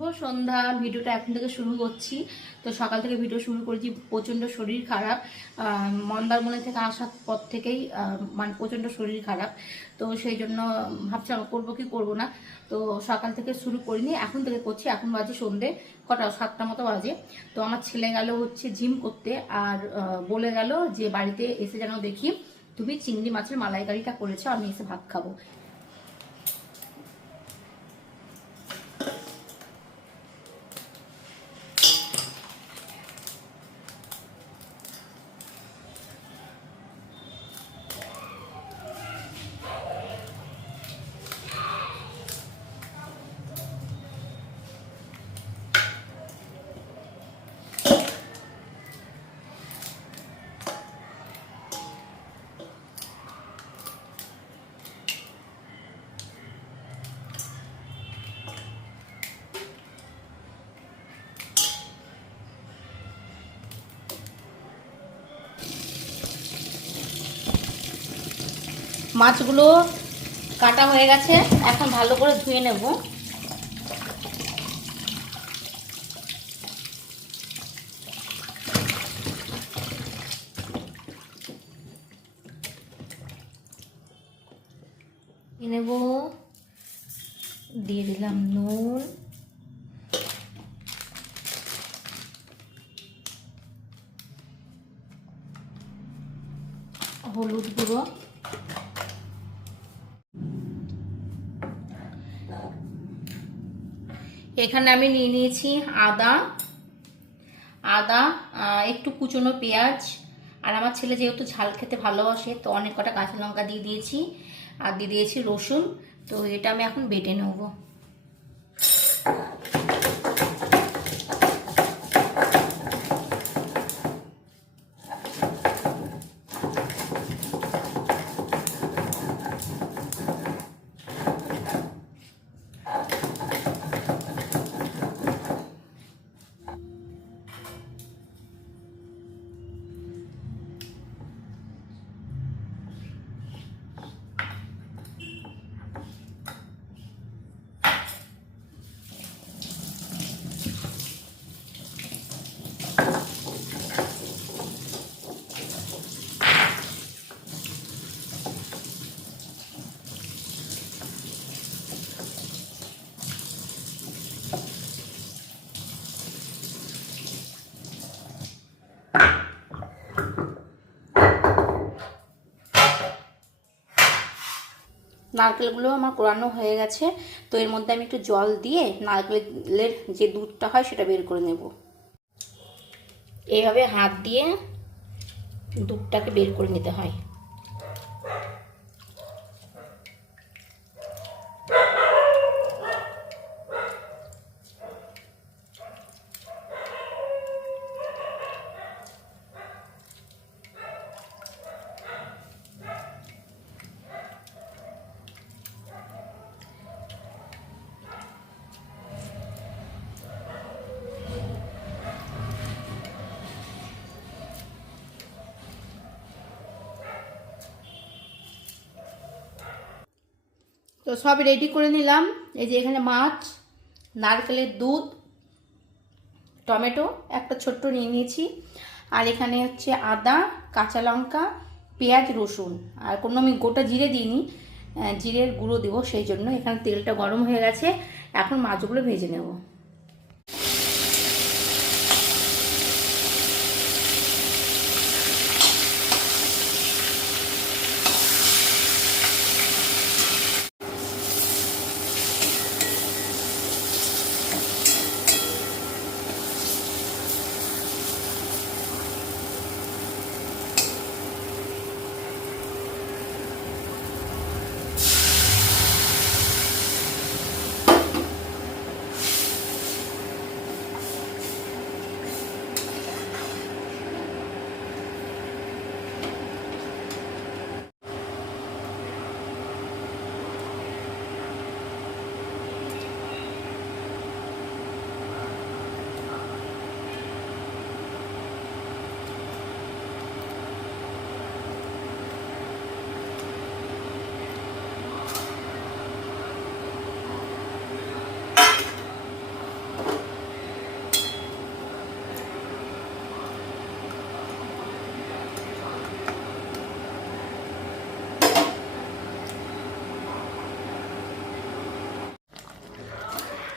শুভ সন্ধ্যা। ভিডিওটা এখন থেকে শুরু করছি। তো সকাল থেকে ভিডিও শুরু করেছি, প্রচণ্ড শরীর খারাপ। মন্দারমণি থেকে আসার পর থেকেই মানে প্রচণ্ড শরীর খারাপ। তো সেই জন্য ভাবছিলাম করবো কি করবো না। তো সকাল থেকে শুরু করিনি, এখন থেকে করছি। এখন বাজে সন্ধ্যে কটা, 7টা মতো বাজে। তো আমার ছেলে গেল হচ্ছে জিম করতে, আর বলে গেল যে বাড়িতে এসে যেন দেখি তুমি চিংড়ি মাছের মালাইকারিটা করেছো, আমি এসে ভাত খাবো। মাছগুলো কাটা হয়ে গেছে, এখন ভালো করে ধুয়ে নেব। নেব, দিয়ে দিলাম নুন, হলুদ গুঁড়ো, এখানে আমি নিয়ে নিয়েছি আদা, একটু কুচনো পেঁয়াজ, আর আমার ছেলে যেহেতু ঝাল খেতে ভালোবাসে তো অনেক কটা কাঁচা লঙ্কা দিয়ে দিয়েছি, আর দিয়ে দিয়েছি রসুন। তো এটা আমি এখন বেটে নেব। নারকেলগুলো আমার কোরানো হয়ে গেছে। তো এর মধ্যে আমি একটু জল দিয়ে নারকেলের যে দুধটা হয় সেটা বের করে নেব। এইভাবে হাত দিয়ে দুধটাকে বের করে নিতে হয়। তো সব রেডি করে নিলাম। এই যে এখানে মাছ, নারকেলের দুধ, টমেটো একটা ছোট্ট নিয়ে নিয়েছি, আর এখানে হচ্ছে আদা, কাঁচা লঙ্কা, পেঁয়াজ, রসুন, আর কোনো আমি গোটা জিরে দিইনি, জিরের গুঁড়ো দেবো সেই জন্য। এখানে তেলটা গরম হয়ে গেছে, এখন মাছগুলো ভেজে নেব।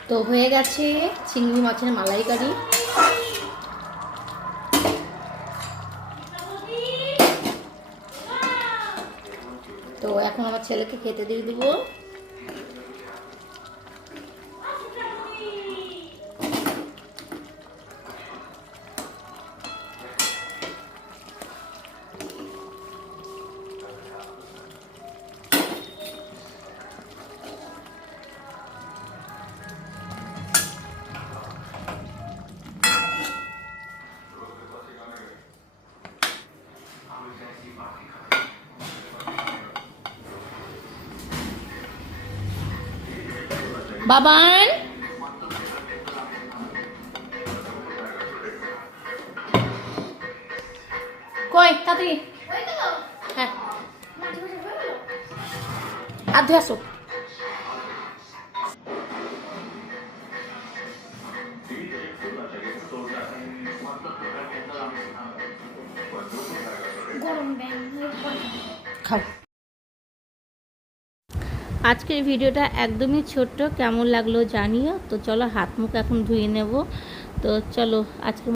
তো হয়ে গেছে চিংড়ি মাছের মালাইকারি। তো এখন আমার ছেলেকে খেতে দিয়ে দেবো। বাবান, কই তাড়াতাড়ি, হ্যাঁ আর ধুয়ে আসো। খাও। আজকের ভিডিওটা একদমই ছোট্ট, কেমন লাগলো জানিও। তো চলো হাত মুখ এখন ধুয়ে নেব। তো চলো আজকে